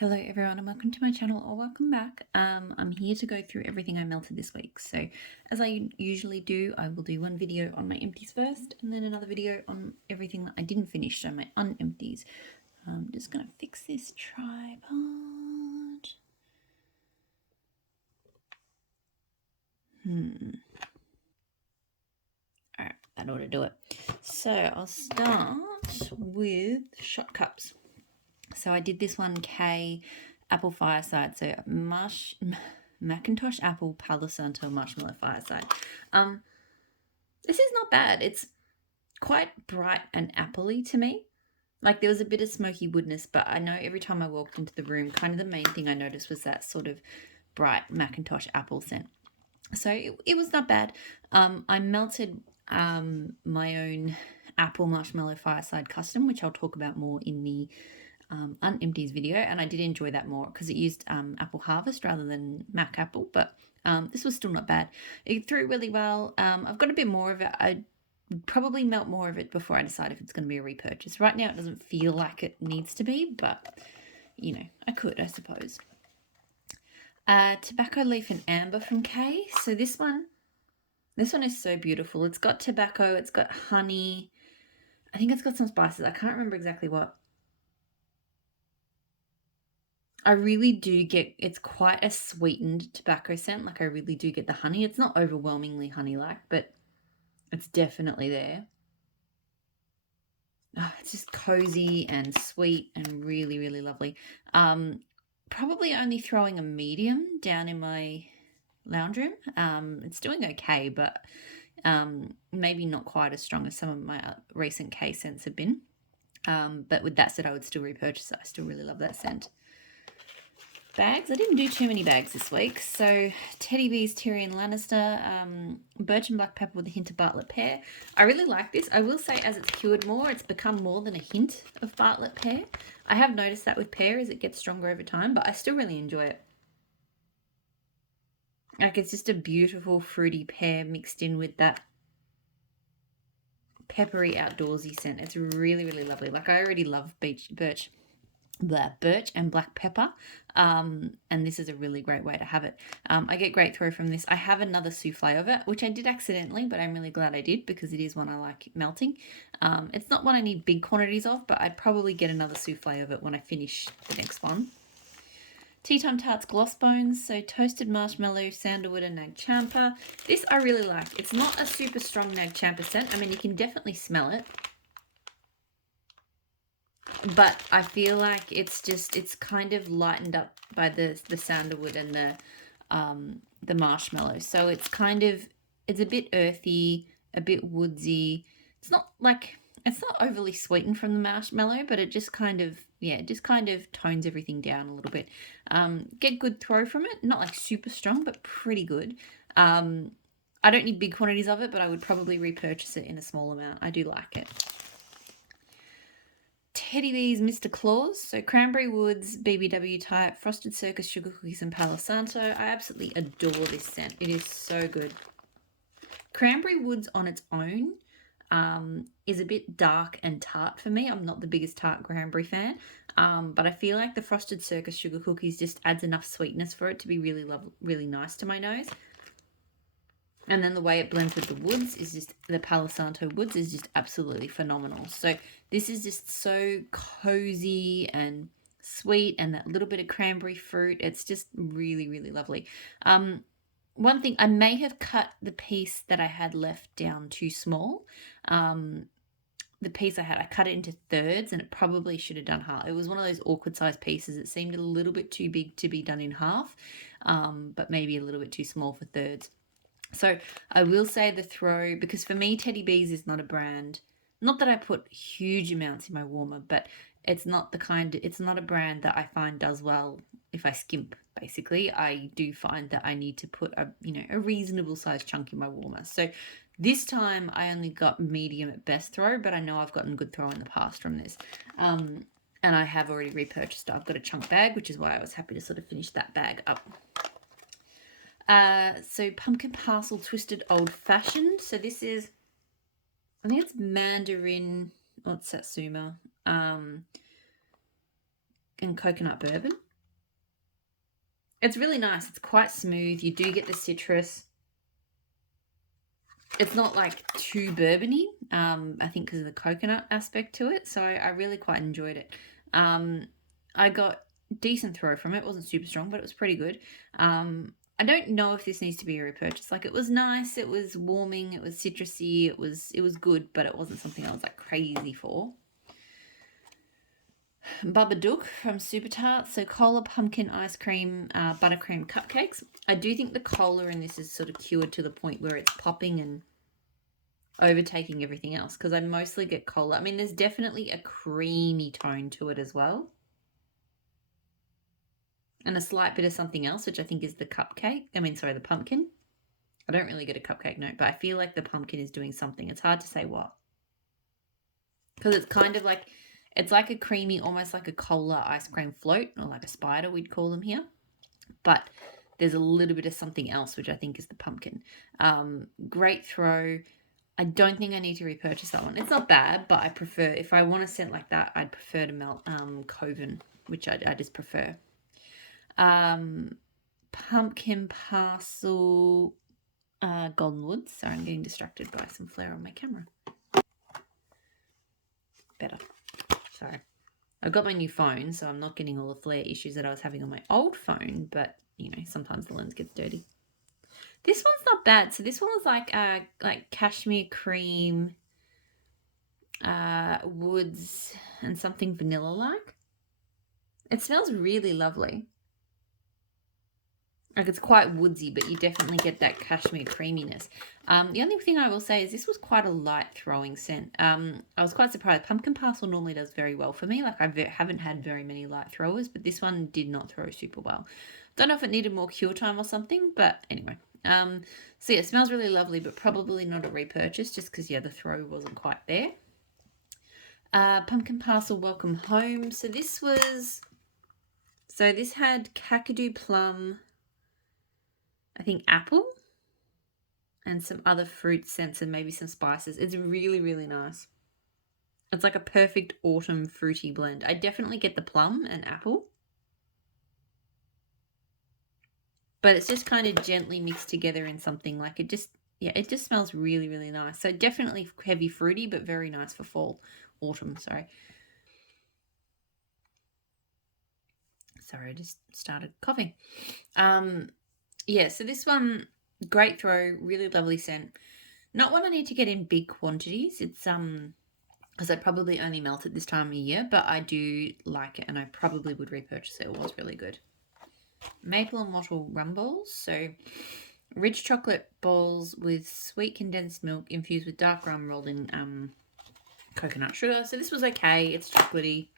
Hello everyone and welcome to my channel or welcome back. I'm here to go through everything I melted this week. So as I usually do, I will do one video on my empties first and then another video on everything that I didn't finish, so my unempties. I'm just going to fix this tripod. Alright, that ought to do it. So I'll start with shot cups. So I did this one K apple fireside, so Macintosh apple Palo Santo marshmallow fireside. This is not bad. It's quite bright and appley to me. Like there was a bit of smoky woodness, but I know every time I walked into the room, kind of the main thing I noticed was that sort of bright Macintosh apple scent. So it was not bad. I melted my own apple marshmallow fireside custom, which I'll talk about more in the unempties video, and I did enjoy that more because it used apple harvest rather than Mac apple, but this was still not bad. It threw really well. I've got a bit more of it. I'd probably melt more of it before I decide if it's going to be a repurchase. Right now it doesn't feel like it needs to be, but you know, I could, I suppose. Tobacco leaf and amber from Kay. So this one is so beautiful. It's got tobacco, it's got honey, I think it's got some spices. I can't remember exactly what. I really do get, it's quite a sweetened tobacco scent. Like I really do get the honey. It's not overwhelmingly honey-like, but it's definitely there. Oh, it's just cozy and sweet and really, really lovely. Probably only throwing a medium down in my lounge room. It's doing okay, but maybe not quite as strong as some of my recent K scents have been. But with that said, I would still repurchase it. I still really love that scent. Bags. I didn't do too many bags this week. So Teddy Bees, Tyrion Lannister, birch and black pepper with a hint of Bartlett pear. I really like this. I will say as it's cured more, it's become more than a hint of Bartlett pear. I have noticed that with pear as it gets stronger over time, but I still really enjoy it. Like it's just a beautiful fruity pear mixed in with that peppery outdoorsy scent. It's really, really lovely. Like I already love birch and black pepper, and this is a really great way to have it. I get great throw from this. I have another souffle of it, which I did accidentally, but I'm really glad I did because it is one I like melting. It's not one I need big quantities of, but I'd probably get another souffle of it when I finish the next one. Tea Time Tarts Gloss Bones, so toasted marshmallow, sandalwood and nag champa. This I really like. It's not a super strong nag champa scent. I mean, you can definitely smell it, but I feel like it's kind of lightened up by the sandalwood and the marshmallow. So it's a bit earthy, a bit woodsy. It's not overly sweetened from the marshmallow, but it just kind of tones everything down a little bit. Get good throw from it, not like super strong, but pretty good. I don't need big quantities of it, but I would probably repurchase it in a small amount. I do like it. Teddy Bees, Mr. Claus, so Cranberry Woods, BBW type, Frosted Circus, Sugar Cookies and Palo Santo. I absolutely adore this scent. It is so good. Cranberry Woods on its own is a bit dark and tart for me. I'm not the biggest tart cranberry fan, but I feel like the Frosted Circus Sugar Cookies just adds enough sweetness for it to be really nice to my nose. And then the way it blends with the woods is just, the Palo Santo woods is just absolutely phenomenal. So this is just so cozy and sweet, and that little bit of cranberry fruit. It's just really, really lovely. One thing, I may have cut the piece that I had left down too small. The piece I cut it into thirds, and it probably should have done half. It was one of those awkward sized pieces. It seemed a little bit too big to be done in half, but maybe a little bit too small for thirds. So I will say the throw, because for me, Teddy Bees is not a brand, not that I put huge amounts in my warmer, but it's not a brand that I find does well if I skimp, basically. I do find that I need to put a reasonable sized chunk in my warmer. So this time I only got medium at best throw, but I know I've gotten good throw in the past from this. And I have already repurchased it. I've got a chunk bag, which is why I was happy to sort of finish that bag up. So Pumpkin Parcel Twisted Old Fashioned. So this is, I think it's Mandarin, or it's Satsuma, and coconut bourbon. It's really nice. It's quite smooth. You do get the citrus. It's not like too bourbony, I think because of the coconut aspect to it. So I really quite enjoyed it. I got decent throw from it. It wasn't super strong, but it was pretty good. I don't know if this needs to be a repurchase. Like, it was nice, it was warming, it was citrusy, it was good, but it wasn't something I was like crazy for. Babadook from Super Tarts. So cola, pumpkin, ice cream, buttercream cupcakes. I do think the cola in this is sort of cured to the point where it's popping and overtaking everything else, because I mostly get cola. I mean, there's definitely a creamy tone to it as well. And a slight bit of something else, which I think is the cupcake. The pumpkin. I don't really get a cupcake note, but I feel like the pumpkin is doing something. It's hard to say what. Because it's kind of like, it's like a creamy, almost like a cola ice cream float, or like a spider, we'd call them here. But there's a little bit of something else, which I think is the pumpkin. Great throw. I don't think I need to repurchase that one. It's not bad, but I prefer, if I want a scent like that, I'd prefer to melt Coven, which I just prefer. Pumpkin Parcel Golden Woods. Sorry, I'm getting distracted by some flare on my camera. Better. Sorry. I've got my new phone, so I'm not getting all the flare issues that I was having on my old phone, but, sometimes the lens gets dirty. This one's not bad. So this one was like cashmere cream, woods, and something vanilla-like. It smells really lovely. Like, it's quite woodsy, but you definitely get that cashmere creaminess. The only thing I will say is this was quite a light throwing scent. I was quite surprised. Pumpkin Parcel normally does very well for me. Like, I haven't had very many light throwers, but this one did not throw super well. Don't know if it needed more cure time or something, but anyway. So yeah, it smells really lovely, but probably not a repurchase, just because, the throw wasn't quite there. Pumpkin Parcel Welcome Home. So this had Kakadu Plum, I think apple, and some other fruit scents and maybe some spices. It's really, really nice. It's like a perfect autumn fruity blend. I definitely get the plum and apple, but it's just kind of gently mixed together in something like it just smells really, really nice. So definitely heavy fruity, but very nice for autumn, sorry. Sorry, I just started coughing. So this one, great throw, really lovely scent. Not one I need to get in big quantities. It's because I probably only melt it this time of year, but I do like it and I probably would repurchase it. It was really good. Maple and wattle rum balls. So rich chocolate balls with sweet condensed milk infused with dark rum rolled in coconut sugar. So this was okay. It's chocolatey.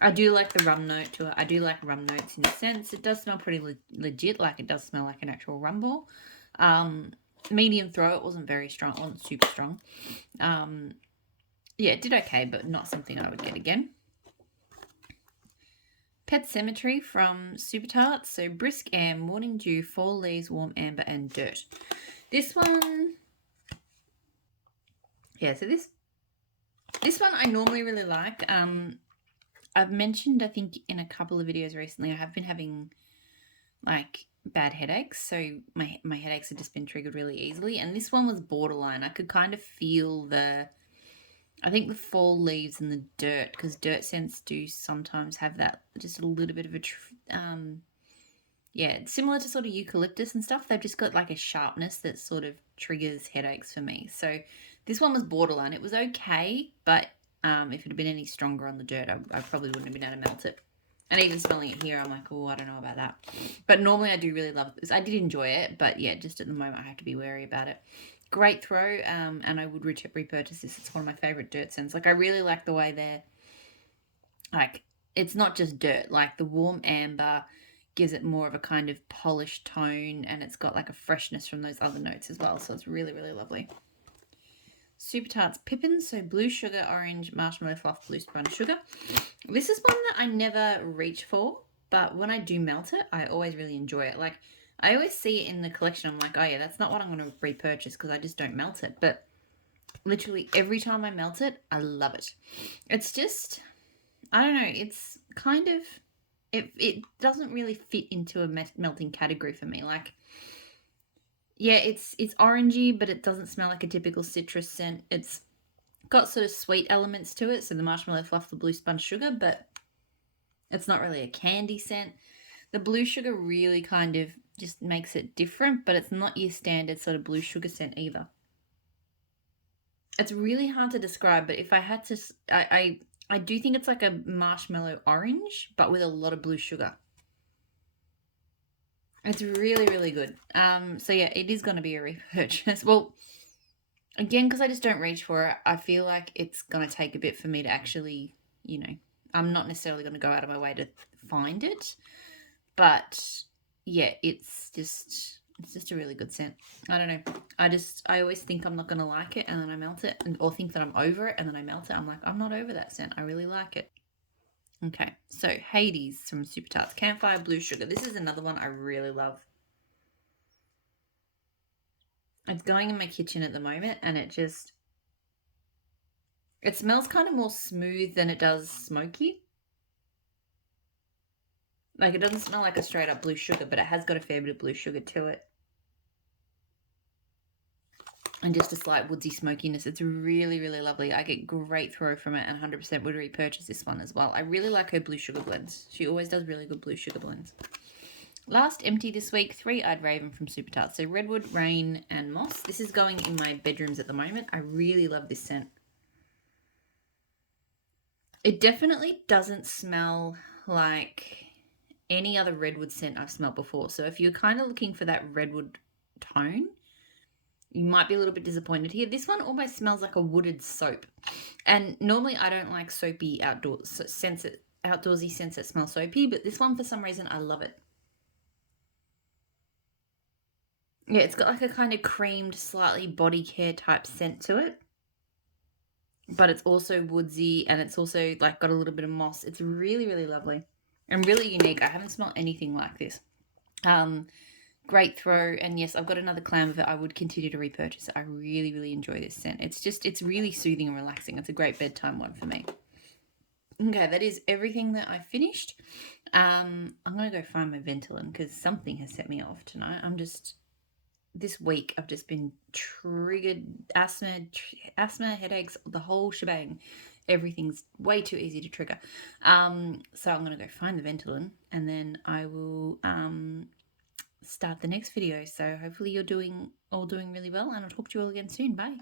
I do like the rum note to it. I do like rum notes in a sense. It does smell pretty legit. Like, it does smell like an actual rum ball. Medium throw. It wasn't very strong. It wasn't super strong. It did okay, but not something I would get again. Pet Cemetery from Super Tarts. So brisk air, morning dew, fall leaves, warm amber, and dirt. This one, so this one I normally really like. I've mentioned, I think, in a couple of videos recently, I have been having like bad headaches. So my headaches have just been triggered really easily. And this one was borderline. I could kind of feel the fall leaves and the dirt, because dirt scents do sometimes have that just a little bit of it's similar to sort of eucalyptus and stuff. They've just got like a sharpness that sort of triggers headaches for me. So this one was borderline. It was okay, but if it had been any stronger on the dirt, I probably wouldn't have been able to melt it. And even smelling it here, I'm like, oh, I don't know about that. But normally I do really love this. I did enjoy it, but just at the moment I have to be wary about it. Great throw, and I would repurchase this. It's one of my favorite dirt scents. Like, I really like the way they're, like, it's not just dirt. Like, the warm amber gives it more of a kind of polished tone, and it's got like a freshness from those other notes as well. So it's really, really lovely. Super Tarts Pippins, so blue sugar, orange, marshmallow fluff, blue spun sugar. This is one that I never reach for, but when I do melt it, I always really enjoy it. Like, I always see it in the collection. I'm like, oh yeah, that's not what I'm going to repurchase because I just don't melt it. But literally every time I melt it, I love it. It's just, I don't know, it's kind of it doesn't really fit into a melting category for me. Like, yeah, it's orangey, but it doesn't smell like a typical citrus scent. It's got sort of sweet elements to it, so the marshmallow fluff, the blue sponge sugar, but it's not really a candy scent. The blue sugar really kind of just makes it different, but it's not your standard sort of blue sugar scent either. It's really hard to describe, but if I had to, I do think it's like a marshmallow orange, but with a lot of blue sugar. It's really, really good. So yeah, it is going to be a repurchase. Well, again, because I just don't reach for it, I feel like it's going to take a bit for me to actually, I'm not necessarily going to go out of my way to find it, but yeah, it's just a really good scent. I don't know. I always think I'm not going to like it, and then I melt it, or think that I'm over it, and then I melt it. I'm like, I'm not over that scent. I really like it. Okay, so Hades from Super Tarts. Campfire Blue Sugar. This is another one I really love. It's going in my kitchen at the moment, and it smells kind of more smooth than it does smoky. Like, it doesn't smell like a straight up blue sugar, but it has got a fair bit of blue sugar to it. And just a slight woodsy smokiness. It's really, really lovely. I get great throw from it, and 100% would repurchase this one as well. I really like her blue sugar blends. She always does really good blue sugar blends. Last empty this week, Three-Eyed Raven from Super Tarts. So Redwood, Rain, and Moss. This is going in my bedrooms at the moment. I really love this scent. It definitely doesn't smell like any other redwood scent I've smelled before. So if you're kind of looking for that redwood tone, you might be a little bit disappointed here. This one almost smells like a wooded soap. And normally I don't like soapy outdoorsy scents that smell soapy, but this one, for some reason, I love it. Yeah, it's got like a kind of creamed, slightly body care type scent to it. But it's also woodsy, and it's also like got a little bit of moss. It's really, really lovely and really unique. I haven't smelled anything like this. Great throw, and yes, I've got another clam of it. I would continue to repurchase it. I really, really enjoy this scent. It's really soothing and relaxing. It's a great bedtime one for me. Okay, that is everything that I finished. I'm gonna go find my Ventolin because something has set me off tonight. This week I've just been triggered, asthma, headaches, the whole shebang. Everything's way too easy to trigger. So I'm gonna go find the Ventolin, and then I will start the next video. So hopefully you're all doing really well, and I'll talk to you all again soon. Bye.